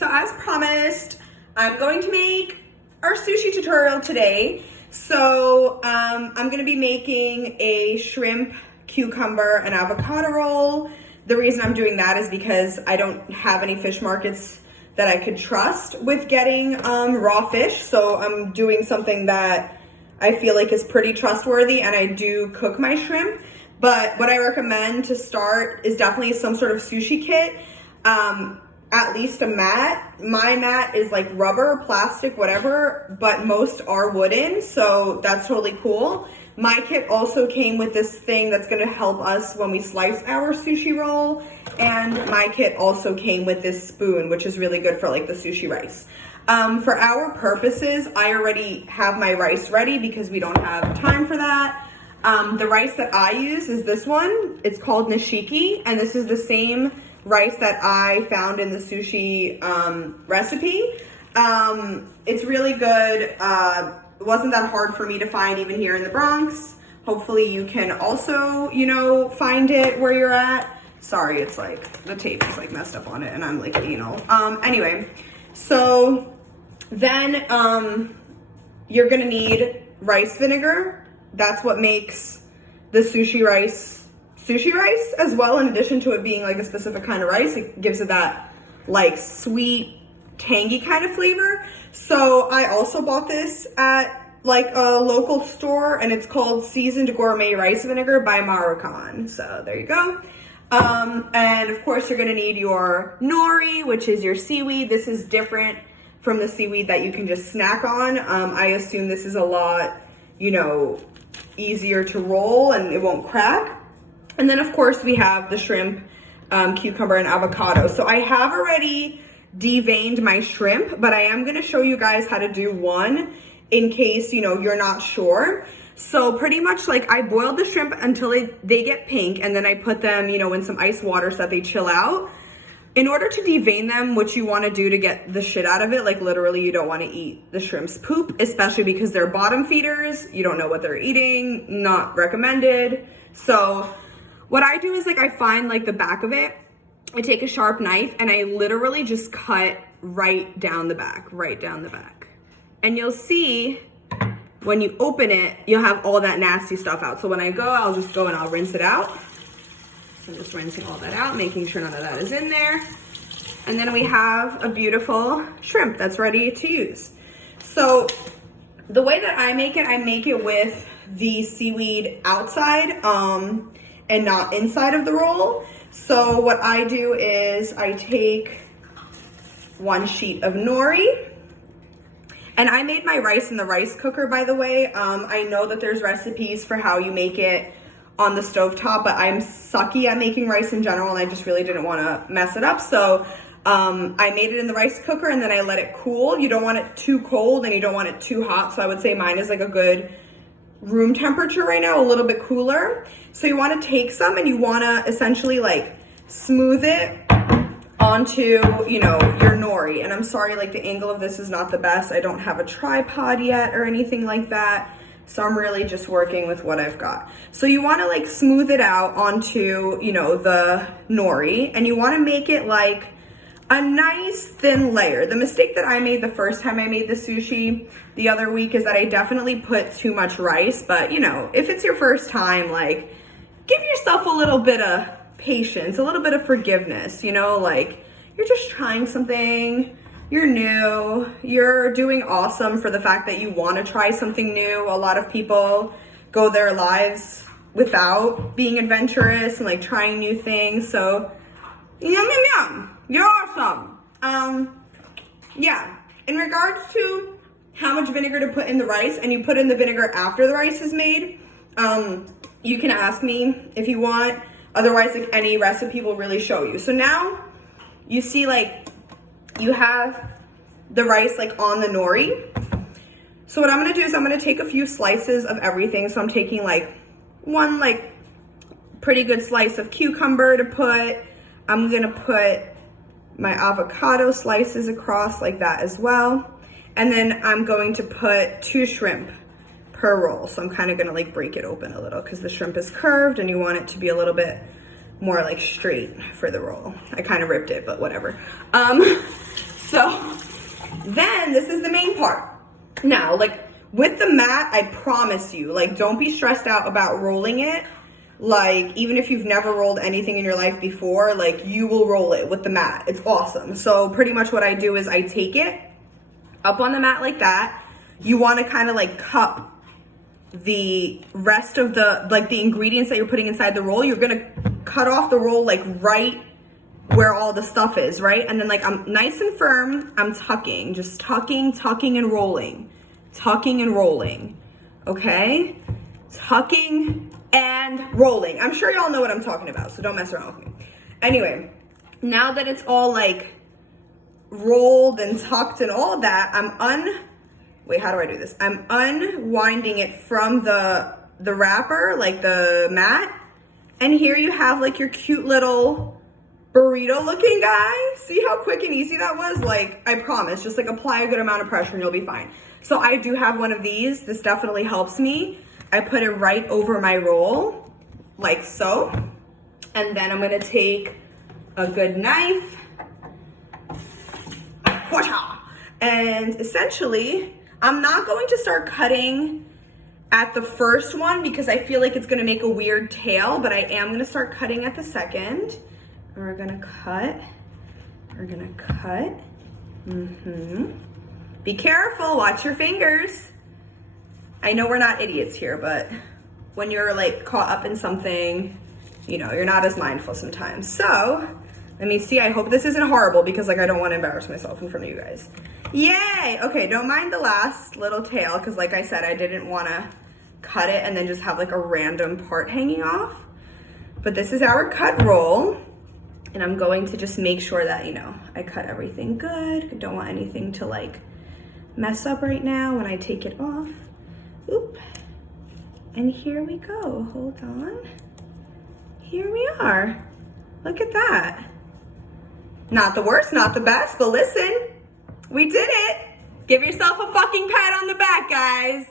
So as promised, I'm going to make our sushi tutorial today. So I'm gonna be making a shrimp, cucumber, and avocado roll. The reason I'm doing that is because I don't have any fish markets that I could trust with getting raw fish. So I'm doing something that I feel like is pretty trustworthy, and I do cook my shrimp. But what I recommend to start is definitely some sort of sushi kit. At least a mat. My mat is like rubber, plastic, whatever, but most are wooden, so that's totally cool. My kit also came with this thing that's gonna help us when we slice our sushi roll, and my kit also came with this spoon, which is really good for like the sushi rice. For our purposes, I already have my rice ready because we don't have time for that. The rice that I use is this one. It's called nishiki, and this is the same rice that I found in the sushi recipe. It's really good. It wasn't that hard for me to find even here in the Bronx. Hopefully you can also, you know, find it where you're at. Sorry, it's like the tape is like messed up on it and I'm like anal. Anyway, so then you're gonna need rice vinegar. That's what makes the sushi rice as well. In addition to it being like a specific kind of rice, it gives it that like sweet, tangy kind of flavor. So I also bought this at like a local store, and it's called Seasoned Gourmet Rice Vinegar by Maruchan. So there you go. And of course you're gonna need your nori, which is your seaweed. This is different from the seaweed that you can just snack on. I assume this is a lot, you know, easier to roll and it won't crack. And then of course we have the shrimp, cucumber, and avocado. So I have already deveined my shrimp, but I am gonna show you guys how to do one in case, you know, you're not sure. So pretty much like I boiled the shrimp until they get pink, and then I put them, you know, in some ice water so that they chill out. In order to devein them, what you wanna do to get the shit out of it, like literally you don't wanna eat the shrimp's poop, especially because they're bottom feeders. You don't know what they're eating, not recommended. So what I do is like I find like the back of it, I take a sharp knife and I literally just cut right down the back. And you'll see when you open it, you'll have all that nasty stuff out. So when I go, I'll just go and I'll rinse it out. So I'm just rinsing all that out, making sure none of that is in there. And then we have a beautiful shrimp that's ready to use. So the way that I make it with the seaweed outside and not inside of the roll. So what I do is I take one sheet of nori, and I made my rice in the rice cooker, by the way. I know that there's recipes for how you make it on the stovetop, but I'm sucky at making rice in general, and I just really didn't want to mess it up. So I made it in the rice cooker, and then I let it cool. You don't want it too cold and you don't want it too hot. So I would say mine is like a good room temperature right now, a little bit cooler. So you want to take some and you want to essentially like smooth it onto, you know, your nori. And I'm sorry, like the angle of this is not the best. I don't have a tripod yet or anything like that. So I'm really just working with what I've got. So you want to like smooth it out onto, you know, the nori, and you want to make it like a nice thin layer. The mistake that I made the first time I made the sushi the other week is that I definitely put too much rice. But you know, if it's your first time, like give yourself a little bit of patience, a little bit of forgiveness, you know, like you're just trying something, you're new, you're doing awesome for the fact that you want to try something new. A lot of people go their lives without being adventurous and like trying new things. So yum, yum, yum. You're awesome. Yeah, in regards to how much vinegar to put in the rice, and you put in the vinegar after the rice is made, you can ask me if you want. Otherwise, like any recipe will really show you. So now you see like you have the rice like on the nori. So what I'm gonna do is I'm gonna take a few slices of everything. So I'm taking like one like pretty good slice of cucumber to put. I'm gonna put my avocado slices across like that as well. And then I'm going to put 2 shrimp per roll. So I'm kind of gonna like break it open a little because the shrimp is curved and you want it to be a little bit more like straight for the roll. I kind of ripped it, but whatever. So then this is the main part. Now, like with the mat, I promise you, like don't be stressed out about rolling it. Like even if you've never rolled anything in your life before, like you will roll it with the mat. It's awesome. So pretty much what I do is I take it up on the mat like that. You want to kind of like cup the rest of the, like the ingredients that you're putting inside the roll. You're going to cut off the roll like right where all the stuff is, right? And then like I'm nice and firm, I'm tucking, just tucking and rolling, tucking and rolling, okay? Tucking and rolling. I'm sure y'all know what I'm talking about, so don't mess around with me. Anyway, now that it's all like rolled and tucked and all that, wait, how do I do this? I'm unwinding it from the wrapper, like the mat. And here you have like your cute little burrito looking guy. See how quick and easy that was? Like, I promise, just like apply a good amount of pressure and you'll be fine. So I do have one of these. This definitely helps me. I put it right over my roll, like so. And then I'm gonna take a good knife. And essentially, I'm not going to start cutting at the first one because I feel like it's gonna make a weird tail, but I am gonna start cutting at the second. And we're gonna cut, Be careful, watch your fingers. I know we're not idiots here, but when you're like caught up in something, you know, you're not as mindful sometimes. So let me see, I hope this isn't horrible because like I don't want to embarrass myself in front of you guys. Yay! Okay, don't mind the last little tail because like I said, I didn't want to cut it and then just have like a random part hanging off. But this is our cut roll. And I'm going to just make sure that, you know, I cut everything good. I don't want anything to like mess up right now when I take it off. Oop. And here we go. Hold on. Here we are. Look at that. Not the worst, not the best, but listen, we did it. Give yourself a fucking pat on the back, guys.